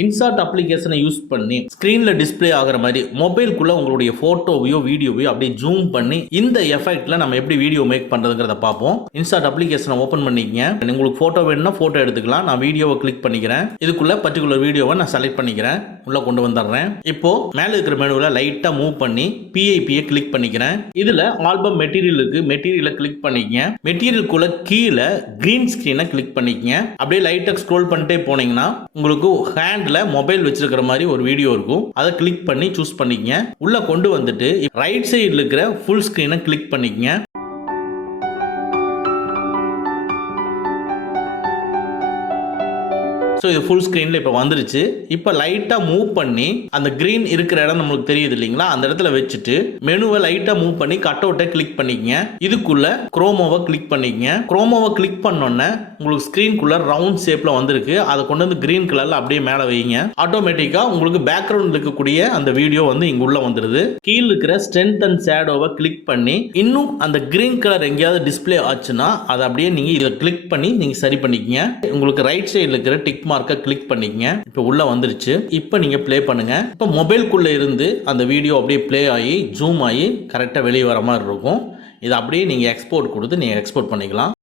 Instar அப்ளிகேஷனை use பண்ணி ஸ்க்ரீனில் டிஸ்பிளே ஆகிற மாதிரி மொபைலுக்குள்ளே உங்களுடைய ஃபோட்டோவையோ வீடியோவையோ அப்படியே ஜூம் பண்ணி இந்த எஃபெக்டில் நம்ம எப்படி வீடியோ மேக் பண்ணுறதுங்கிறத பார்ப்போம். இன்சார்ட் அப்ளிகேஷனை ஓப்பன் பண்ணிக்கங்க. உங்களுக்கு ஃபோட்டோ வேணும்னா ஃபோட்டோ எடுத்துக்கலாம். நான் வீடியோவை கிளிக் பண்ணிக்கிறேன். இதுக்குள்ளே பர்டிகுலர் வீடியோவை நான் செலக்ட் பண்ணிக்கிறேன். உள்ளே கொண்டு வந்துடுறேன். இப்போ மேலே இருக்கிற மெனுவில் லைட்டாக மூவ் பண்ணி பிஐபியை கிளிக் பண்ணிக்கிறேன். இதில் ஆல்பம் மெட்டீரியல் இருக்குது. மெட்டீரியலை கிளிக் பண்ணிக்கங்க. மெட்டீரியலுக்குள்ளே கீழே கிரீன் ஸ்க்ரீனை கிளிக் பண்ணிக்கங்க. அப்படியே லைட்டாக ஸ்க்ரோல் பண்ணிட்டே போனீங்கன்னா உங்களுக்கு ஹேண்ட் மொபைல் வச்சிருக்கிற மாதிரி ஒரு வீடியோ இருக்கும். அதை கிளிக் பண்ணி சூஸ் பண்ணிக்கங்க. உள்ள கொண்டு வந்துட்டு ரைட் சைடுல இருக்கிற ஃபுல் ஸ்கிரீனை கிளிக் பண்ணிக்கங்க. ஸோ இது ஃபுல் ஸ்க்ரீனில் இப்போ வந்துருச்சு. இப்போ லைட்டாக மூவ் பண்ணி அந்த க்ரீன் இருக்கிற இடம் நம்மளுக்கு தெரியுது இல்லைங்களா, அந்த இடத்துல வச்சுட்டு மெனுவை லைட்டாக மூவ் பண்ணி கட் அவுட்டை கிளிக் பண்ணிக்கங்க. இதுக்குள்ள குரோமோவை கிளிக் பண்ணிக்கங்க. குரோமோவை கிளிக் பண்ணோன்னே உங்களுக்கு ஸ்க்ரீனுக்குள்ள ரவுண்ட் ஷேப்பில் வந்திருக்கு. அதை கொண்டு வந்து க்ரீன் கலரில் அப்படியே மேலே வைங்க. ஆட்டோமேட்டிக்காக உங்களுக்கு பேக்ரவுண்ட் இருக்கக்கூடிய அந்த வீடியோ வந்து இங்கே உள்ள வந்துடுது. கீழே இருக்கிற ஸ்ட்ரென்த் அண்ட் ஷேடோவை கிளிக் பண்ணி இன்னும் அந்த க்ரீன் கலர் எங்கேயாவது டிஸ்பிளே ஆச்சுன்னா அதை அப்படியே நீங்கள் இதை கிளிக் பண்ணி நீங்கள் சரி பண்ணிக்கங்க. உங்களுக்கு ரைட் சைடில் இருக்கிற டிக் மார்க்கை கிளிக் பண்ணிக்கங்க. இப்போ உள்ள வந்துருச்சு. இப்போ நீங்க ப்ளே பண்ணுங்க. இப்போ மொபைலுக்குள்ள இருந்து அந்த வீடியோ அப்படியே ப்ளே ஆகி ஜூம் ஆகி கரெக்டாக வெளியே வர மாதிரி இருக்கும். இதை அப்படியே நீங்க எக்ஸ்போர்ட் கொடுத்து நீங்க எக்ஸ்போர்ட் பண்ணிக்கலாம்.